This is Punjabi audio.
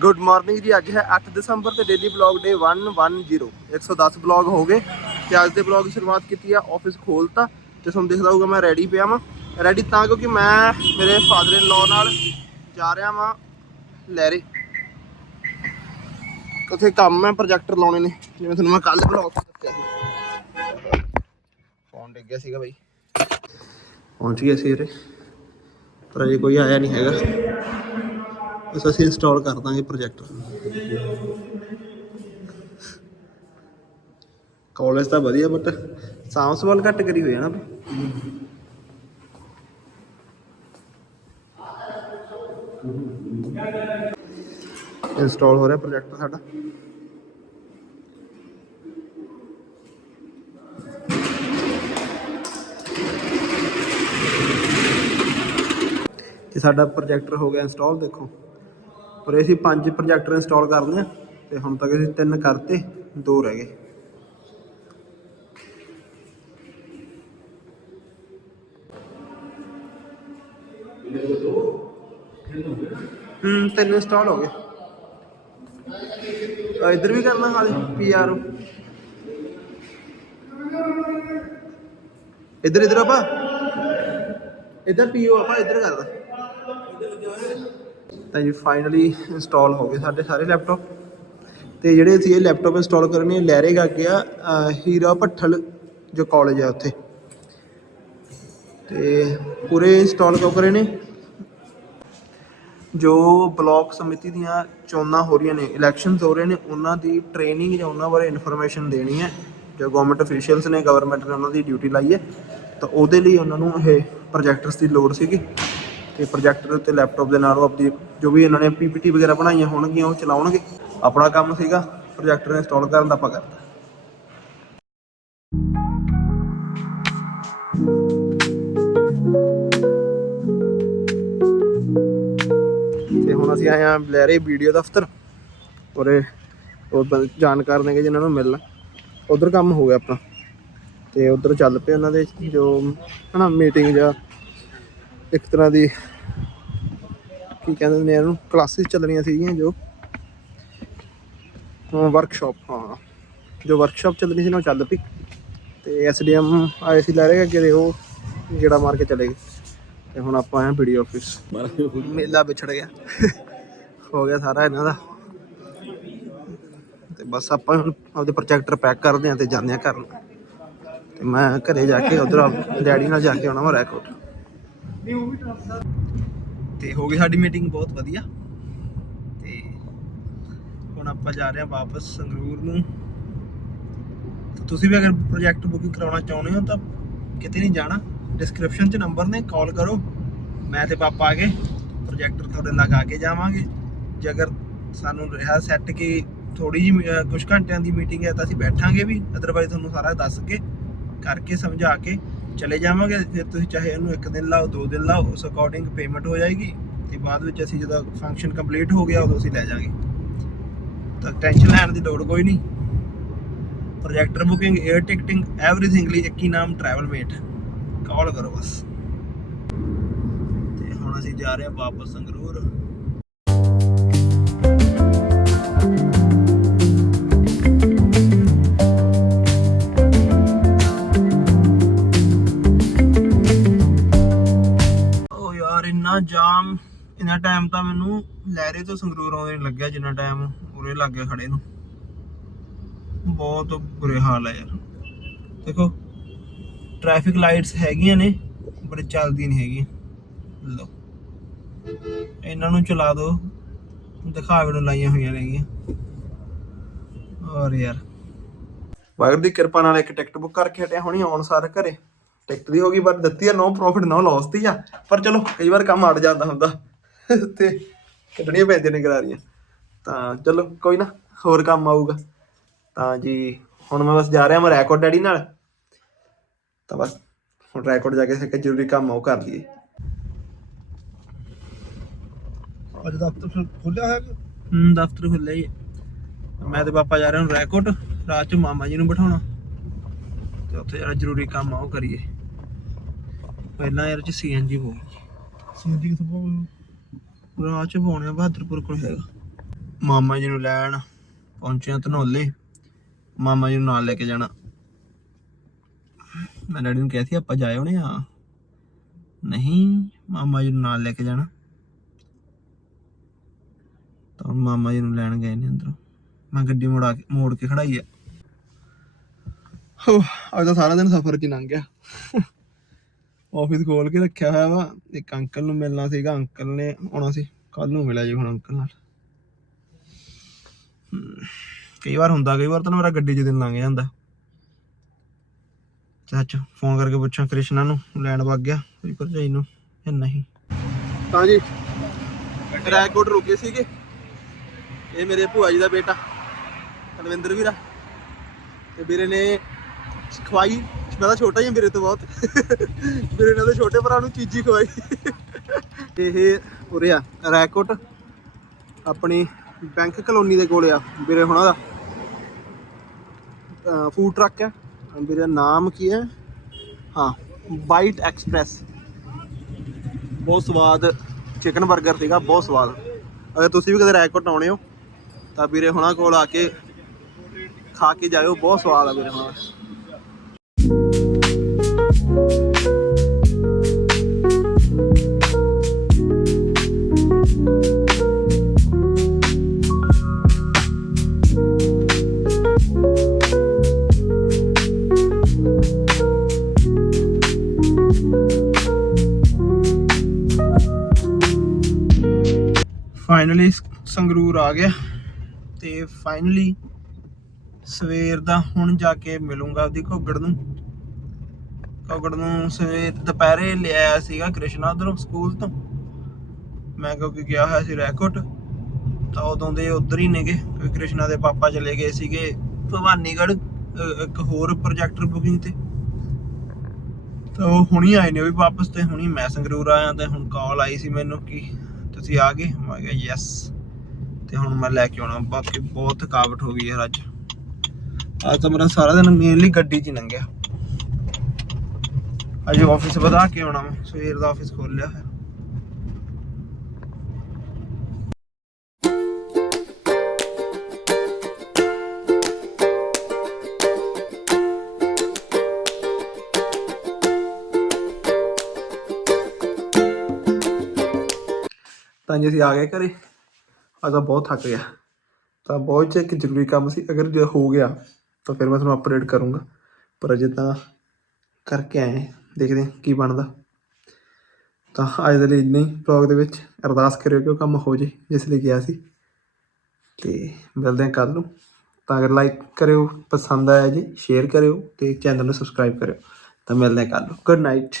ਗੁੱਡ ਮਾਰਨਿੰਗ ਜੀ, ਅੱਜ ਹੈ 8 ਦਸੰਬਰ ਤੇ ਡੇਲੀ ਬਲੌਗ ਡੇ 110 110 ਬਲੌਗ ਹੋ ਗਏ ਤੇ ਅੱਜ ਦੇ ਬਲੌਗ ਦੀ ਸ਼ੁਰੂਆਤ ਕੀਤੀ ਆ ਆਫਿਸ ਖੋਲਤਾ ਤੇ ਤੁਹਾਨੂੰ ਦਿਖਦਾ ਹੋਊਗਾ ਮੈਂ ਰੈਡੀ ਪਿਆ ਵਾਂ। ਰੈਡੀ ਤਾਂ ਕਿਉਂਕਿ ਮੈਂ ਮੇਰੇ ਫਾਦਰ ਇਨ ਲਾਅ ਨਾਲ ਜਾ ਰਿਹਾ ਵਾਂ ਲੈਰੇ। ਉੱਥੇ ਕੰਮ ਹੈ ਪ੍ਰੋਜੈਕਟਰ ਲਾਉਣੇ ਨੇ। ਜਿਵੇਂ ਤੁਹਾਨੂੰ ਮੈਂ ਕੱਲ ਬਲੌਗ ਦੱਸਿਆ ਸੀ। ਫੋਨ ਡਿੱਗ ਗਿਆ ਸੀਗਾ ਬਾਈ। ਪਹੁੰਚ ਗਿਆ ਸੀ ਉਰੇ ਪਰ ਅਜੇ ਕੋਈ ਆਇਆ ਨਹੀਂ ਹੈਗਾ। ਬਸ ਅਸੀਂ ਇੰਸਟਾਲ ਕਰ ਦਾਂਗੇ ਪ੍ਰੋਜੈਕਟਰ ਕਾਲਜ ਤਾਂ ਵਧੀਆ ਬਟ ਸਾਂਭ ਸੰਭਾਲ ਘੱਟ ਕਰੀ ਹੋਈ ਹੈ ਨਾ। ਇੰਸਟਾਲ ਹੋ ਰਿਹਾ ਪ੍ਰੋਜੈਕਟਰ ਸਾਡਾ। ਤੇ ਸਾਡਾ ਪ੍ਰੋਜੈਕਟਰ ਹੋ ਗਿਆ ਇੰਸਟਾਲ ਦੇਖੋ। ਪਰ ਅਸੀਂ ਪੰਜ ਪ੍ਰੋਜੈਕਟਰ ਇੰਸਟਾਲ ਕਰਨੇ ਆ ਤੇ ਹੁਣ ਤੱਕ ਅਸੀਂ ਤਿੰਨ ਕਰਤੇ, ਦੋ ਰਹਿ ਗਏ। ਹੂੰ, ਤਿੰਨ ਇੰਸਟਾਲ ਹੋ ਗਏ। ਆ ਇੱਧਰ ਵੀ ਕਰਨਾ ਹਾਲੇ ਪੀਆਰ ਇੱਧਰ, ਇਧਰ ਆਪਾਂ। ਇੱਧਰ ਪੀਓ ਆਪਾਂ ਇੱਧਰ ਕਰਦਾ। ਤਾਂ ਜੀ ਫਾਈਨਲੀ ਇੰਸਟਾਲ ਹੋ ਗਏ ਸਾਡੇ ਸਾਰੇ ਲੈਪਟਾਪ ਤੇ ਜਿਹੜੇ ਅਸੀਂ ਇਹ ਲੈਪਟਾਪ ਇੰਸਟਾਲ ਕਰਨੇ ਲਹਿਰੇਗਾ ਗਿਆ ਹੀਰਾ ਭੱਠਲ ਜੋ ਕਾਲਜ ਹੈ ਉੱਥੇ। ਤੇ ਪੂਰੇ ਇੰਸਟਾਲ ਕਿਉਂ ਕਰੇ ਨੇ? ਜੋ ਬਲਾਕ ਸਮਿਤੀ ਦੀਆਂ ਚੋਣਾਂ ਹੋ ਰਹੀਆਂ ਨੇ ਇਲੈਕਸ਼ਨਸ ਹੋ ਰਹੇ ਨੇ, ਉਹਨਾਂ ਦੀ ਟ੍ਰੇਨਿੰਗ ਜਾਂ ਉਹਨਾਂ ਬਾਰੇ ਇਨਫੋਰਮੇਸ਼ਨ ਦੇਣੀ ਹੈ। ਜੋ ਗਵਰਨਮੈਂਟ ਅਫੀਸ਼ੀਅਲਸ ਨੇ ਗਵਰਨਮੈਂਟ ਨੇ ਉਹਨਾਂ ਦੀ ਡਿਊਟੀ ਲਾਈ ਹੈ, ਤਾਂ ਉਹਦੇ ਲਈ ਉਹਨਾਂ ਨੂੰ ਇਹ ਪ੍ਰੋਜੈਕਟਰਸ ਦੀ ਲੋੜ ਸੀਗੀ। ਤੇ ਪ੍ਰੋਜੈਕਟਰ ਉੱਤੇ ਲੈਪਟਾਪ ਦੇ ਨਾਲ ਉਹ ਆਪਣੀ ਜੋ ਵੀ ਇਹਨਾਂ ਨੇ ਪੀਪੀਟੀ ਵਗੈਰਾ ਬਣਾਈਆਂ ਹੋਣਗੀਆਂ, ਉਹ ਚਲਾਉਣਗੇ। ਆਪਣਾ ਕੰਮ ਸੀਗਾ ਪ੍ਰੋਜੈਕਟਰ ਇੰਸਟਾਲ ਕਰਨ ਦਾ ਆਪਾਂ ਕਰਤਾ। ਤੇ ਹੁਣ ਅਸੀਂ ਆਏ ਆ ਬਲੈਰੇ ਵੀਡੀਓ ਦਫ਼ਤਰ ਉਰੇ ਉਹ ਬੰ- ਜਾਣਕਾਰ ਨੇਗੇ ਜਿਨ੍ਹਾਂ ਨੂੰ ਮਿਲਣਾ। ਉਧਰ ਕੰਮ ਹੋ ਗਿਆ ਆਪਣਾ। ਤੇ ਉਧਰ ਚੱਲ ਪਏ ਉਹਨਾਂ ਦੇ ਜੋ, ਹਨਾ ਮੀਟਿੰਗ ਜਾਂ ਇੱਕ ਤਰ੍ਹਾਂ ਦੀ ਕੀ ਕਹਿੰਦੇ ਨੇ ਇਹਨੂੰ ਕਲਾਸਿਸ ਚੱਲਣੀਆਂ ਸੀਗੀਆਂ ਜੋ। ਵਰਕਸ਼ਾਪ ਹਾਂ। ਜੋ ਵਰਕਸ਼ਾਪ ਚੱਲਣੀ ਸੀ ਨਾ ਚੱਲ ਪਈ। ਤੇ ਐਸਡੀਐਮ ਆਏ ਸੀ ਲੈ ਰਹੇ ਅੱਗੇ ਉਹ ਗੇੜਾ ਮਾਰ ਕੇ ਚਲੇ ਗਏ। ਤੇ ਹੁਣ ਆਪਾਂ ਆਏ ਵੀਡੀਓ ਆਫਿਸ ਮੇਲਾ ਵਿਛੜ ਗਿਆ। ਹੋ ਗਿਆ ਸਾਰਾ ਇਹਨਾਂ ਦਾ। ਤੇ ਬਸ ਆਪਾਂ ਹੁਣ ਆਪਦੇ ਪ੍ਰੋਜੈਕਟਰ ਪੈਕ ਕਰਦੇ ਆ ਤੇ ਜਾਂਦੇ ਆ ਘਰ ਨੂੰ। ਤੇ ਮੈਂ ਘਰੇ ਜਾ ਕੇ ਉਧਰ ਡੈਡੀ ਨਾਲ ਜਾ ਕੇ ਆਉਣਾ ਵਾ ਰੈਕੋਰਡ ਤੇ ਹੋ ਗਈ ਸਾਡੀ ਮੀਟਿੰਗ ਬਹੁਤ ਵਧੀਆ। ਤੇ ਹੁਣ ਆਪਾਂ ਜਾ ਰਹੇ ਹਾਂ ਵਾਪਸ ਸੰਗਰੂਰ ਨੂੰ। ਤੁਸੀਂ ਵੀ ਅਗਰ ਪ੍ਰੋਜੈਕਟ ਬੁਕਿੰਗ ਕਰਾਉਣਾ ਚਾਹੁੰਦੇ ਹੋ ਤਾਂ ਕਿਤੇ ਨਹੀਂ ਜਾਣਾ। ਡਿਸਕ੍ਰਿਪਸ਼ਨ 'ਚ ਨੰਬਰ ਨੇ ਕਾਲ ਕਰੋ। ਮੈਂ ਤੇ ਪਾਪਾ ਆ ਗਏ। ਪ੍ਰੋਜੈਕਟਰ ਤੁਹਾਡੇ ਲਗਾ ਕੇ ਜਾਵਾਂਗੇ। ਜੇ ਅਗਰ ਸਾਨੂੰ ਰਿਹਾ ਸੈੱਟ ਕਿ ਥੋੜੀ ਜਿਹੀ ਕੁਝ ਘੰਟਿਆਂ ਦੀ ਮੀਟਿੰਗ ਹੈ ਤਾਂ ਅਸੀਂ ਬੈਠਾਂਗੇ ਵੀ। ਅਦਰਵਾਈਜ਼ ਤੁਹਾਨੂੰ ਸਾਰਾ ਦੱਸ ਕੇ, ਕਰਕੇ ਸਮਝਾ ਕੇ ਚਲੇ ਜਾਵਾਂਗੇ ਫਿਰ ਤੁਸੀਂ ਚਾਹੇ ਉਹਨੂੰ ਇੱਕ ਦਿਨ ਲਾਓ, ਦੋ ਦਿਨ ਲਾਓ, ਉਸ ਅਕੋਰਡਿੰਗ ਪੇਮੈਂਟ ਹੋ ਜਾਏਗੀ ਤੇ ਬਾਅਦ ਵਿੱਚ ਅਸੀਂ ਜਦੋਂ ਫੰਕਸ਼ਨ ਕੰਪਲੀਟ ਹੋ ਗਿਆ ਉਦੋਂ ਅਸੀਂ ਲੈ ਜਾਾਂਗੇ ਤਾਂ ਟੈਨਸ਼ਨ ਲੈਣ ਦੀ ਲੋੜ ਕੋਈ ਨਹੀਂ। Projector booking air ticketing everything ਲਈ ਇੱਕ ਹੀ ਨਾਮ ਟਰੈਵਲ ਮੇਟ ਕਾਲ ਕਰੋ ਬਸ। ਤੇ ਹੁਣ ਅਸੀਂ ਜਾ ਰਹੇ ਹਾਂ ਵਾਪਸ ਸੰਗਰੂਰ। ਜਾਮ ਇੰਨਾ ਟਾਈਮ ਤਾਂ ਮੈਨੂੰ ਲਹਿਰੇ ਤੋਂ ਸੰਗਰੂਰ ਆਉਂਦੇ ਲੱਗਿਆ ਜਿੰਨਾ ਟਾਈਮ ਉਰੇ ਲੱਗ ਗਿਆ ਖੜੇ ਨੂੰ। ਬਹੁਤ ਬੁਰੇ ਹਾਲ ਹੈ ਯਾਰ। ਦੇਖੋ ਟ੍ਰੈਫਿਕ ਲਾਈਟਸ ਹੈਗੀਆਂ ਨੇ, ਪਰ ਚੱਲਦੀ ਨਹੀਂ ਹੈਗੀ ਲੋ ਇਹਨਾਂ ਨੂੰ ਚਲਾ ਦਿਓ ਦਿਖਾਵੇ ਨੂੰ ਲਾਈਆਂ ਹੋਈਆਂ ਨੇਗੀਆਂ। ਔਰ ਯਾਰ। ਵਾਹਿਗੁਰੂ ਦੀ ਕਿਰਪਾ ਨਾਲ ਇੱਕ ਟਿਕਟ ਬੁੱਕ ਕਰਕੇ ਹਟਿਆ, ਹੁਣੀ ਆਉਣ ਸਾਰ ਘਰੇ। ਟਿਕਟ ਦੀ ਹੋ ਗਈ ਪਰ ਦਿੱਤੀ ਆ ਨੋ ਪ੍ਰੋਫਿਟ ਨੋ ਲਾਸ ਦੀ ਆ ਪਰ ਚਲੋ ਕਈ ਵਾਰ ਕੰਮ ਅੜ ਜਾਂਦਾ ਹੁੰਦਾ। ਤੇ ਕੱਢਣੀਆਂ ਪੈਂਦੀਆਂ ਨੇ ਕਰਾਰੀਆਂ ਤਾਂ ਚਲੋ ਕੋਈ ਨਾ ਹੋਰ ਕੰਮ ਆਊਗਾ। ਤਾਂ ਜੀ ਹੁਣ ਮੈਂ ਬਸ ਜਾ ਰਿਹਾ ਮੈਂ ਰੈਕੋਰਡ ਡੈਡੀ ਨਾਲ। ਤਾਂ ਬਸ ਹੁਣ ਰੈਕੋਰਡ ਜਾ ਕੇ ਇੱਕ ਜ਼ਰੂਰੀ ਕੰਮ ਉਹ ਕਰ ਲਈਏ। ਅੱਜ ਦਫ਼ਤਰ ਖੁੱਲਿਆ ਹੈ ਹੂੰ ਦਫ਼ਤਰ ਖੁੱਲ੍ਹਾ ਹੀ ਹੈ। ਮੈਂ ਤੇ ਪਾਪਾ ਜਾ ਰਹੇ ਹਾਂ ਰੈਕੋਰਡ ਰਾਤ ਚ ਮਾਮਾ ਜੀ ਨੂੰ ਬਿਠਾਉਣਾ। ਤੇ ਉੱਥੇ ਜਿਹੜਾ ਜ਼ਰੂਰੀ ਕੰਮ ਆ ਉਹ ਕਰੀਏ। ਪਹਿਲਾਂ ਯਾਰ ਚ ਸੀਐਨਜੀ ਹੋ ਸੀਜੀ ਕਿਥੋਂ ਪਾਉਂ ਰਾਹ ਚ ਪਾਉਣੇ ਬਹਾਦਰਪੁਰ ਕੋਲ ਹੈਗਾ। ਮਾਮਾ ਜੀ ਨੂੰ ਲੈਣ ਪਹੁੰਚੇ ਹਾਂ ਧਨੌਲੇ। ਮਾਮਾ ਜੀ ਨੂੰ ਨਾਲ ਲੈ ਕੇ ਜਾਣਾ। ਮੈਂ ਡੈਡੀ ਨੂੰ ਕਿਹਾ ਸੀ ਆਪਾਂ ਜਾਏ ਹੋਣੇ ਆ। ਨਹੀਂ ਮਾਮਾ ਜੀ ਨੂੰ ਨਾਲ ਲੈ ਕੇ ਜਾਣਾ। ਤਾਂ ਮਾਮਾ ਜੀ ਨੂੰ ਲੈਣ ਗਏ ਨੇ ਅੰਦਰੋਂ। ਮੈਂ ਗੱਡੀ ਮੋੜਾ ਕੇ ਮੋੜ ਕੇ ਖੜਾਈ ਆ। ਹੋ ਅੱਜ ਤਾਂ ਸਾਰਾ ਦਿਨ ਸਫ਼ਰ 'ਚ ਲੰਘ ਗਿਆ। ਆਫਿਸ ਖੋਲ ਕੇ ਰੱਖਿਆ ਹੋਇਆ ਵਾ, ਇੱਕ ਅੰਕਲ ਨੂੰ ਮਿਲਣਾ ਸੀਗਾ ਅੰਕਲ ਨੇ ਆਉਣਾ ਸੀ। ਕੱਲ ਨੂੰ ਮਿਲਿਆ ਜੀ ਹੁਣ ਅੰਕਲ ਨਾਲ। ਕਈ ਵਾਰ ਹੁੰਦਾ, ਕਈ ਵਾਰ ਤਾਂ ਮੇਰਾ ਗੱਡੀ 'ਚ ਦਿਨ ਲੰਘ ਜਾਂਦਾ। ਚਾਚੂ ਫੋਨ ਕਰਕੇ ਪੁੱਛਾਂ ਕ੍ਰਿਸ਼ਨਾ ਨੂੰ, ਲੈਣ ਵਗ ਗਿਆ, ਕੋਈ ਭਰਜਾਈ ਨੂੰ, ਜਾਂ ਨਹੀਂ? ਤਾਂ ਜੀ ਰੈਕੋਰਡ ਰੁਕੇ ਸੀਗੇ। ਇਹ ਮੇਰੇ ਭੂਆ ਜੀ ਦਾ ਬੇਟਾ ਅਨਵਿੰਦਰ ਵੀਰਾ। ਤੇ ਵੀਰੇ ਨੇ ਖਵਾਈ ਮੈਂ ਤਾਂ ਛੋਟਾ ਹੀ ਹਾਂ ਮੇਰੇ ਤੋਂ ਬਹੁਤ। ਮੇਰੇ ਨੇ ਤਾਂ ਛੋਟੇ ਭਰਾ ਨੂੰ ਚੀਜ਼ੀ ਖਵਾਈ। ਇਹ ਉਰੇ ਆ, ਰੈਕੋਟ। ਆਪਣੀ ਬੈਂਕ ਕਲੋਨੀ ਦੇ ਕੋਲ ਆ, ਵੀਰੇ ਹੁਣਾਂ ਦਾ। ਫੂਡ ਟਰੱਕ ਹੈ ਵੀਰੇ ਨਾਮ ਕੀ ਹੈ? ਹਾਂ ਬਾਈਟ ਐਕਸਪ੍ਰੈਸ ਬਹੁਤ ਸਵਾਦ ਚਿਕਨ 버ਗਰ ਸੀਗਾ, ਬਹੁਤ ਸਵਾਦ। ਅਗਰ ਤੁਸੀਂ ਵੀ ਕਦੇ ਰੈਕੋਟ ਆਉਣੇ ਹੋ, ਤਾਂ ਵੀਰੇ ਹੁਣਾਂ ਕੋਲ ਆ ਕੇ ਖਾ ਕੇ ਜਾਇਓ, ਬਹੁਤ ਸਵਾਦ ਆ ਵੀਰੇ ਹੁਣਾਂ ਫਾਈਨਲੀ ਸੰਗਰੂਰ ਆ ਗਿਆ ਤੇ ਫਾਈਨਲੀ ਸਵੇਰ ਦਾ ਹੁਣ ਜਾ ਕੇ ਮਿਲੂੰਗਾ ਉਹਦੀ ਘੋਗੜ ਨੂੰ। ਘੋਗੜ ਨੂੰ ਸਵੇਰ ਦੁਪਹਿਰੇ ਲਿਆਇਆ ਸੀਗਾ ਕ੍ਰਿਸ਼ਨਾ ਉਧਰੋਂ ਸਕੂਲ ਤੋਂ। ਮੈਂ ਕਿਉਂਕਿ ਗਿਆ ਹੋਇਆ ਸੀ ਰੈਕੋਟ, ਤਾਂ ਉਦੋਂ ਦੇ ਉਧਰ ਹੀ ਨੇਗੇ, ਕਿਉਂਕਿ ਕ੍ਰਿਸ਼ਨਾ ਦੇ ਪਾਪਾ ਚਲੇ ਗਏ ਸੀਗੇ ਭਵਾਨੀਗੜ੍ਹ ਇੱਕ ਹੋਰ ਪ੍ਰੋਜੈਕਟਰ ਬੁਕਿੰਗ ਤੇ। ਤਾਂ ਉਹ ਹੁਣੀ ਆਏ ਨੇ ਉਹ ਵੀ ਵਾਪਸ ਤੇ ਹੁਣੀ ਮੈਂ ਸੰਗਰੂਰ ਆਇਆ ਤੇ ਹੁਣ ਕਾਲ ਆਈ ਸੀ ਮੈਨੂੰ ਕਿ ਤੁਸੀਂ ਆ ਗਏ? ਮੈਂ ਕਿਹਾ ਯੈਸ ਤੇ ਹੁਣ ਮੈਂ ਲੈ ਕੇ ਆਉਣਾ। ਬਾਕੀ ਬਹੁਤ ਥਕਾਵਟ ਹੋ ਗਈ ਯਾਰ ਅੱਜ। ਅੱਜ ਤਾਂ ਮੇਰਾ ਸਾਰਾ ਦਿਨ ਮੇਨਲੀ ਗੱਡੀ 'ਚ ਹੀ ਲੰਘਿਆ। ਅੱਜ ਆਫਿਸ ਵਧਾ ਕੇ ਆਉਣਾ ਮੈਂ। ਸਵੇਰ ਦਾ ਆਫਿਸ ਖੋਲ ਲਿਆ ਹੈ ਤਾਂ ਜੀ ਅਸੀਂ ਆ ਗਏ ਘਰੇ। ਅੱਜ ਤਾਂ ਬਹੁਤ ਥੱਕ ਗਿਆ। ਤਾਂ ਬਹੁਤ ਚ ਇੱਕ ਜ਼ਰੂਰੀ ਕੰਮ ਸੀ। ਅਗਰ ਜੇ ਹੋ ਗਿਆ, ਤਾਂ ਫਿਰ ਮੈਂ ਤੁਹਾਨੂੰ ਅਪਡੇਟ ਕਰੂੰਗਾ। ਪਰ ਅਜੇ ਤਾਂ ਕਰਕੇ ਆਏ ਦੇਖਦੇ ਹਾਂ ਕੀ ਬਣਦਾ। ਤਾਂ ਅੱਜ ਦੇ ਲਈ ਇੰਨਾ ਹੀ ਬਲੌਗ ਦੇ ਵਿੱਚ। ਅਰਦਾਸ ਕਰਿਓ ਕਿ ਉਹ ਕੰਮ ਹੋ ਜੇ, ਜਿਸ ਲਈ ਗਿਆ ਸੀ। ਤੇ ਮਿਲਦੇ ਹਾਂ ਕੱਲ ਨੂੰ। ਤਾਂ ਅਗਰ ਲਾਈਕ ਕਰਿਓ, ਪਸੰਦ ਆਇਆ ਜੀ ਸ਼ੇਅਰ ਕਰਿਓ ਤੇ ਚੈਨਲ ਨੂੰ ਸਬਸਕ੍ਰਾਈਬ ਕਰਿਓ। ਤਾਂ ਮਿਲਦੇ ਹਾਂ ਕੱਲ ਨੂੰ। Good night